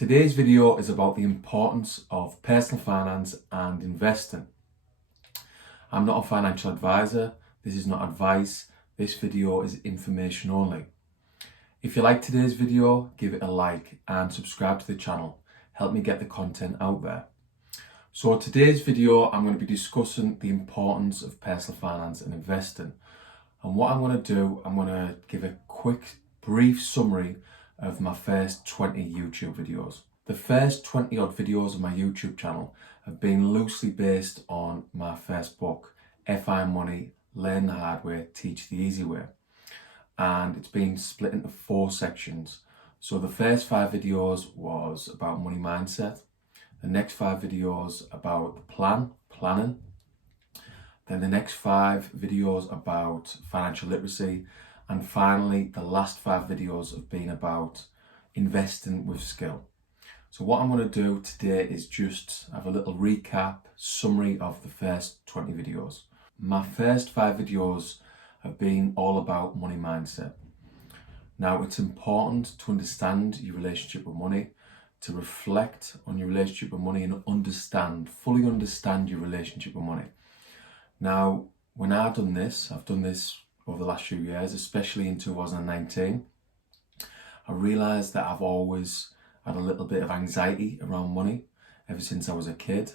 Today's video is about the importance of personal finance and investing. I'm not a financial advisor, this is not advice, this video is information only. If you like today's video, give it a like and subscribe to the channel. Help me get the content out there. So today's video, I'm going to be discussing the importance of personal finance and investing. And what I'm going to do, I'm going to give a quick, brief summary of my first 20 YouTube videos. The first 20 odd videos of my YouTube channel have been loosely based on my first book, FI Money, Learn the Hard Way, Teach the Easy Way. And it's been split into 4 sections. So the first 5 videos was about money mindset. The next 5 videos about the planning. Then the next 5 videos about financial literacy. And finally, the last 5 videos have been about investing with skill. So what I'm going to do today is just have a little recap, summary of the first 20 videos. My first 5 videos have been all about money mindset. Now, it's important to understand your relationship with money, to reflect on your relationship with money and fully understand your relationship with money. Now, when I've done this over the last few years, especially in 2019, I realised that I've always had a little bit of anxiety around money ever since I was a kid.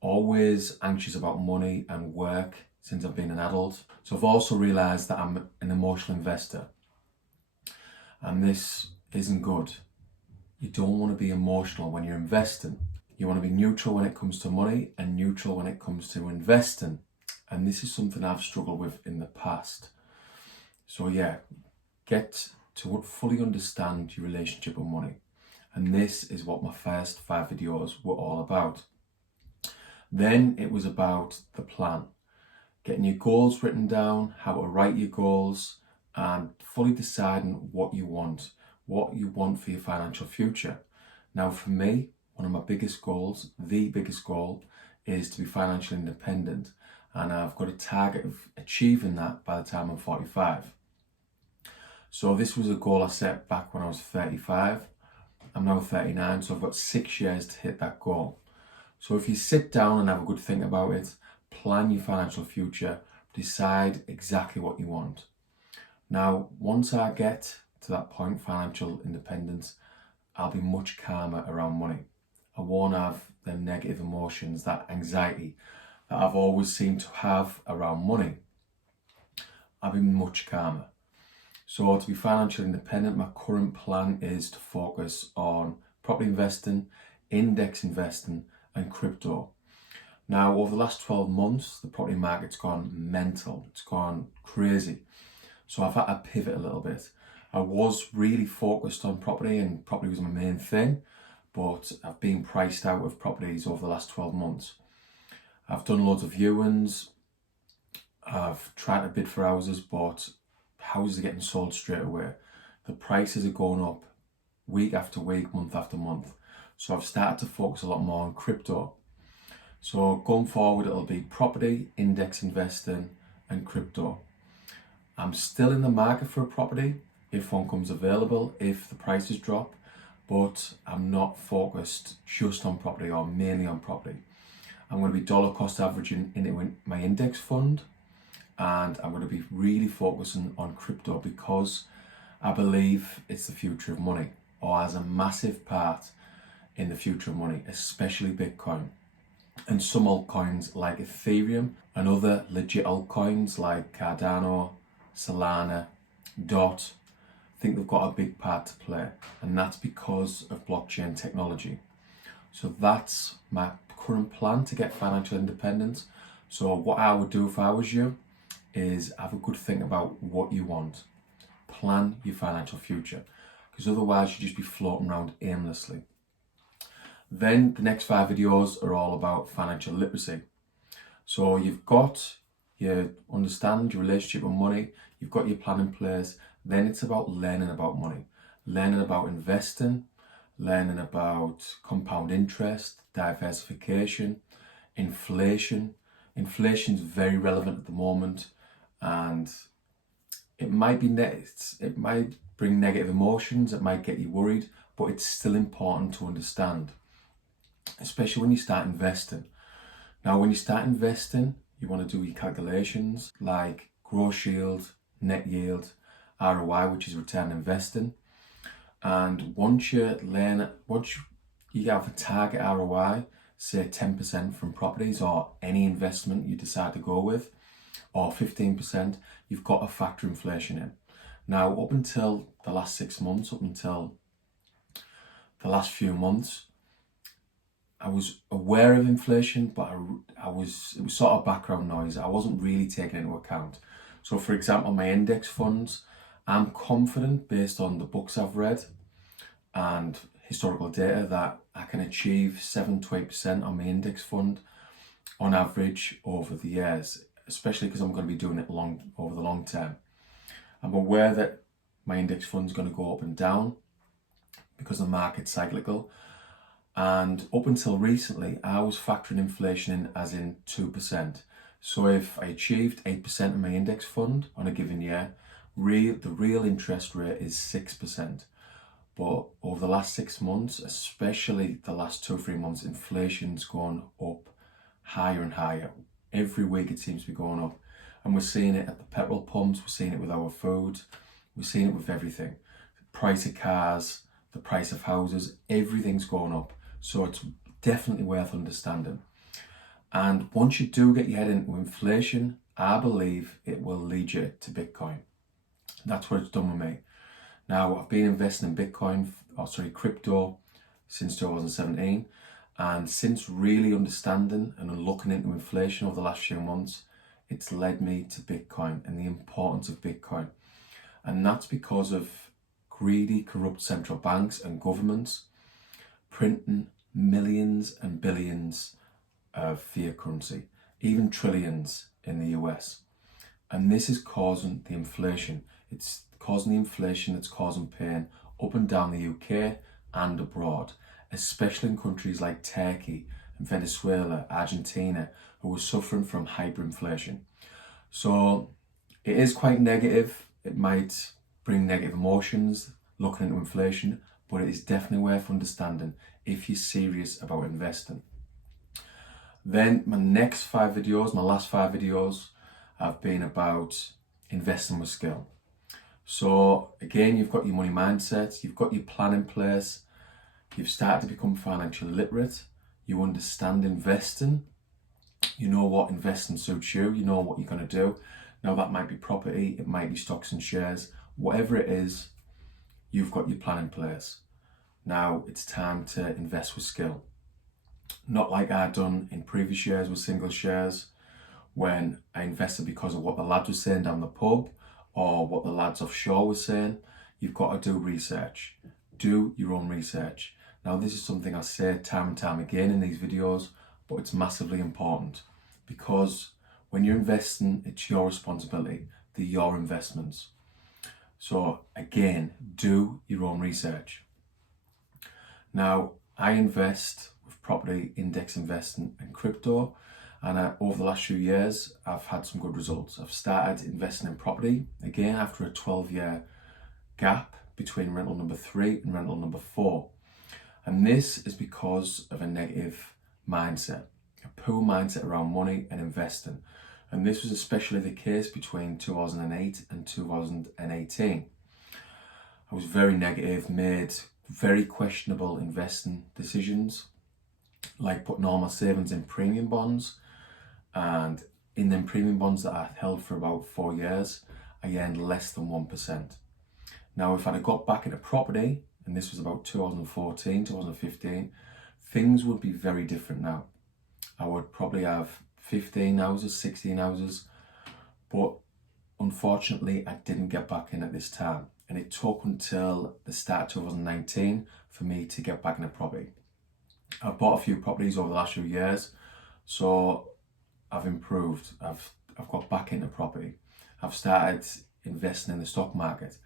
Always anxious about money and work since I've been an adult. So I've also realised that I'm an emotional investor. And this isn't good. You don't want to be emotional when you're investing. You want to be neutral when it comes to money and neutral when it comes to investing. And this is something I've struggled with in the past. So yeah, get to fully understand your relationship with money. And this is what my first 5 videos were all about. Then it was about the plan. Getting your goals written down, how to write your goals, and fully deciding what you want for your financial future. Now for me, one of my biggest goals, the biggest goal, is to be financially independent. And I've got a target of achieving that by the time I'm 45. So this was a goal I set back when I was 35. I'm now 39, so I've got 6 years to hit that goal. So if you sit down and have a good think about it, plan your financial future, decide exactly what you want. Now, once I get to that point, financial independence, I'll be much calmer around money. I won't have the negative emotions, that anxiety that I've always seemed to have around money. I'll be much calmer. So to be financially independent, my current plan is to focus on property investing, index investing and crypto. Now, over the last 12 months, the property market's gone mental. It's gone crazy. So I've had to pivot a little bit. I was really focused on property and property was my main thing, but I've been priced out of properties over the last 12 months. I've done loads of viewings. I've tried to bid for houses, but houses are getting sold straight away. The prices are going up week after week, month after month. So I've started to focus a lot more on crypto. So going forward, it'll be property, index investing and crypto. I'm still in the market for a property if one comes available, if the prices drop, but I'm not focused just on property or mainly on property. I'm going to be dollar cost averaging into my index fund, and I'm going to be really focusing on crypto because I believe it's the future of money, or has a massive part in the future of money, especially Bitcoin. And some altcoins like Ethereum and other legit altcoins like Cardano, Solana, DOT, I think they've got a big part to play, and that's because of blockchain technology. So that's my current plan to get financial independence. So what I would do if I was you is have a good think about what you want. Plan your financial future, because otherwise you'll just be floating around aimlessly. Then the next 5 videos are all about financial literacy. So you understand your relationship with money, you've got your plan in place, then it's about learning about money, learning about investing, learning about compound interest, diversification, inflation. Inflation is very relevant at the moment, and it might bring negative emotions, it might get you worried, but it's still important to understand, especially when you start investing. Now, when you start investing, you want to do your calculations like gross yield, net yield, ROI, which is return on investing. And once you have a target ROI, say 10% from properties or any investment you decide to go with, or 15%, you've got to factor inflation in. Now, up until the last 6 months, up until the last few months, I was aware of inflation, but it was sort of background noise. I wasn't really taking it into account. So for example, my index funds, I'm confident based on the books I've read and historical data that I can achieve 7 to 8% on my index fund on average over the years, especially because I'm going to be doing it over the long term. I'm aware that my index fund is going to go up and down because the market's cyclical. And up until recently, I was factoring inflation in as in 2%. So if I achieved 8% in my index fund on a given year, the real interest rate is 6%. But over the last 6 months, especially the last 2 or 3 months, inflation's gone up higher and higher. Every week it seems to be going up. And we're seeing it at the petrol pumps, we're seeing it with our food, we're seeing it with everything. The price of cars, the price of houses, everything's going up. So it's definitely worth understanding. And once you do get your head into inflation, I believe it will lead you to Bitcoin. That's what it's done with me. Now, I've been investing in crypto since 2017. And since really understanding and looking into inflation over the last few months, it's led me to Bitcoin and the importance of Bitcoin. And that's because of greedy, corrupt central banks and governments printing millions and billions of fiat currency, even trillions in the US. And this is causing the inflation. It's causing the inflation that's causing pain up and down the UK and abroad, especially in countries like Turkey and Venezuela, Argentina, who are suffering from hyperinflation. So it is quite negative. It might bring negative emotions looking into inflation, but it is definitely worth understanding if you're serious about investing. Then my last 5 videos have been about investing with skill. So again, you've got your money mindset, you've got your plan in place, you've started to become financially literate, you understand investing, you know what investing suits you, you know what you're going to do. Now that might be property, it might be stocks and shares, whatever it is, you've got your plan in place. Now it's time to invest with skill. Not like I'd done in previous years with single shares, when I invested because of what the lad was saying down the pub or what the lads offshore were saying. You've got to do research. Do your own research. Now this is something I say time and time again in these videos, but it's massively important because when you're investing, it's your responsibility. They're your investments. So again, do your own research. Now, I invest with property, index investing and crypto, and over the last few years, I've had some good results. I've started investing in property, again, after a 12-year gap between rental number 3 and rental number 4. And this is because of a negative mindset, a poor mindset around money and investing. And this was especially the case between 2008 and 2018. I was very negative, made very questionable investing decisions, like putting all my savings in premium bonds, and in them premium bonds that I held for about 4 years, I earned less than 1%. Now, if I'd have got back into property, and this was about 2014, 2015, things would be very different now. I would probably have 15 houses, 16 houses, but unfortunately, I didn't get back in at this time. And it took until the start of 2019 for me to get back into property. I've bought a few properties over the last few years, so I've improved. I've got back into property. I've started investing in the stock market.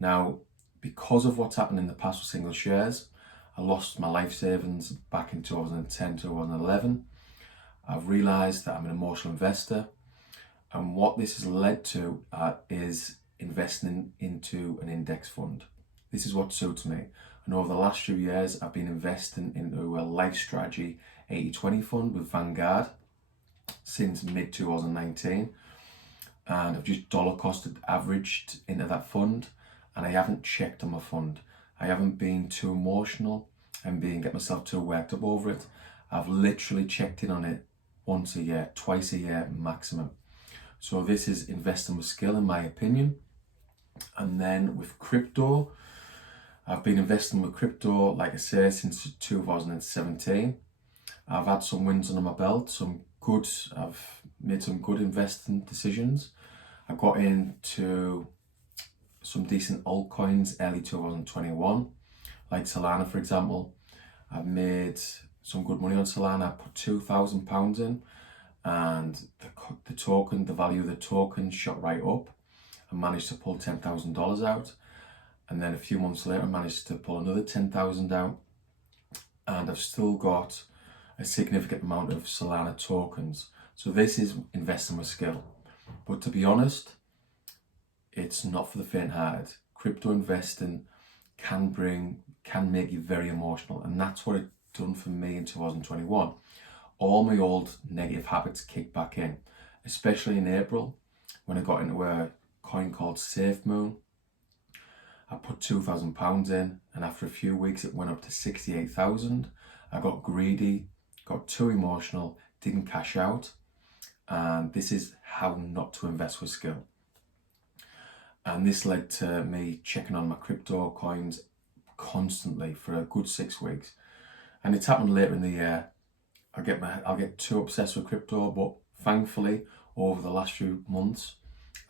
Now, because of what's happened in the past with single shares, I lost my life savings back in 2010, 2011. I've realised that I'm an emotional investor, and what this has led to is investing into an index fund. This is what suits me. And over the last few years, I've been investing into a life strategy 80/20 fund with Vanguard since mid 2019. And I've just dollar costed averaged into that fund, and I haven't checked on my fund. I haven't been too emotional and get myself too worked up over it. I've literally checked in on it once a year, twice a year maximum. So this is investing with skill, in my opinion. And then with crypto, I've been investing with crypto, like I say, since 2017. I've had some wins under my belt, I've made some good investing decisions. I got into some decent altcoins early 2021, like Solana, for example. I've made some good money on Solana. I put £2,000 in, and the value of the token shot right up. I managed to pull $10,000 out, and then a few months later I managed to pull another 10,000 out, and I've still got a significant amount of Solana tokens. So this is investing with skill. But to be honest, it's not for the faint-hearted. Crypto investing can make you very emotional, and that's what it done for me in 2021. All my old negative habits kicked back in, especially in April when I got into a coin called SafeMoon. I put £2,000 in, and after a few weeks it went up to 68,000. I got greedy, got too emotional, didn't cash out, and this is how not to invest with skill. And this led to me checking on my crypto coins constantly for a good 6 weeks. And it's happened later in the year. I'll get too obsessed with crypto, but thankfully over the last few months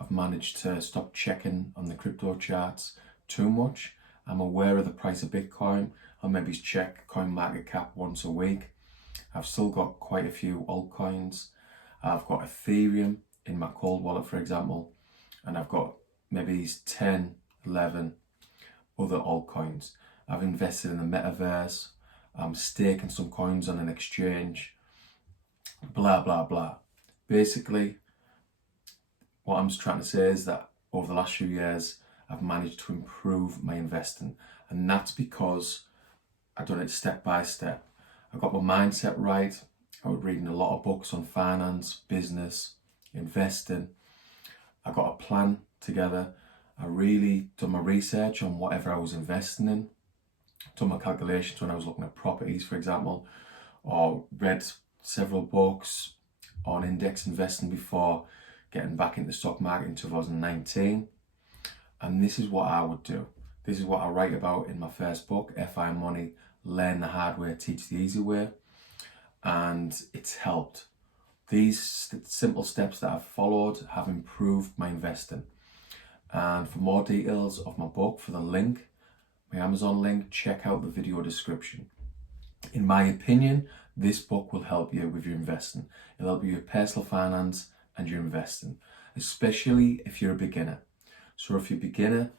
I've managed to stop checking on the crypto charts too much. I'm aware of the price of Bitcoin. I'll maybe check CoinMarketCap once a week. I've still got quite a few altcoins. I've got Ethereum in my cold wallet, for example, and I've got maybe 10, 11 other altcoins. I've invested in the metaverse. I'm staking some coins on an exchange, blah, blah, blah. Basically, what I'm just trying to say is that over the last few years, I've managed to improve my investing. And that's because I've done it step by step. I got my mindset right. I was reading a lot of books on finance, business, investing. I got a plan together. I really done my research on whatever I was investing in. Done my calculations when I was looking at properties, for example, or read several books on index investing before getting back into the stock market in 2019. And this is what I would do. This is what I write about in my first book, FI Money, Learn the Hard Way, Teach the Easy Way. And it's helped. These simple steps that I've followed have improved my investing. And for more details of my book, for the link, my Amazon link, check out the video description. In my opinion, this book will help you with your investing. It'll help you with personal finance and your investing, especially if you're a beginner. So if you're a beginner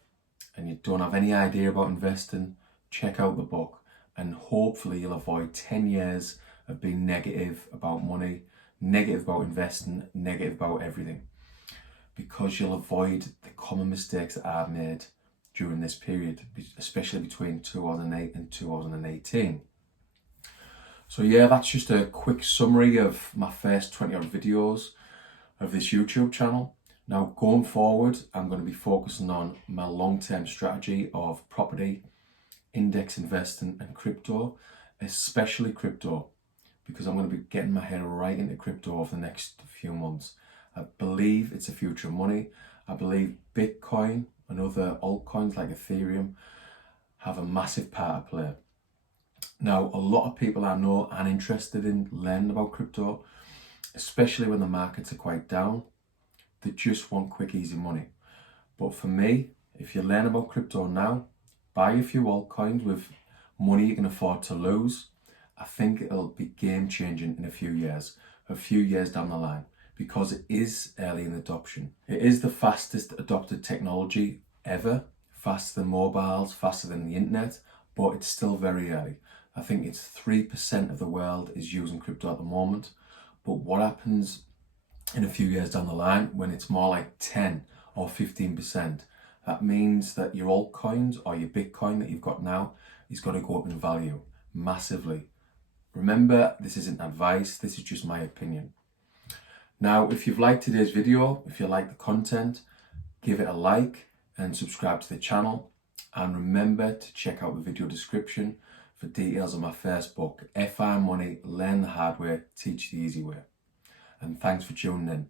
and you don't have any idea about investing, check out the book, and hopefully you'll avoid 10 years of being negative about money, negative about investing, negative about everything, because you'll avoid the common mistakes that I've made during this period, especially between 2008 and 2018. So yeah, that's just a quick summary of my first 20 odd videos of this YouTube channel. Now going forward, I'm going to be focusing on my long-term strategy of property, index investing and crypto, especially crypto, because I'm going to be getting my head right into crypto over the next few months. I believe it's the future of money. I believe Bitcoin and other altcoins like Ethereum have a massive part to play. Now, a lot of people I know are interested in learning about crypto, especially when the markets are quite down. They just want quick, easy money. But for me, if you learn about crypto now, buy a few altcoins with money you can afford to lose, I think it'll be game changing in a few years down the line, because it is early in adoption. It is the fastest adopted technology ever, faster than mobiles, faster than the internet, but it's still very early. I think it's 3% of the world is using crypto at the moment. But what happens in a few years down the line when it's more like 10 or 15%? That means that your altcoins or your Bitcoin that you've got now he's got to go up in value massively. Remember, this isn't advice, this is just my opinion. Now, if you've liked today's video, if you like the content, give it a like and subscribe to the channel. And remember to check out the video description for details of my first book, FI Money, Learn the Hard Way, Teach the Easy Way. And thanks for tuning in.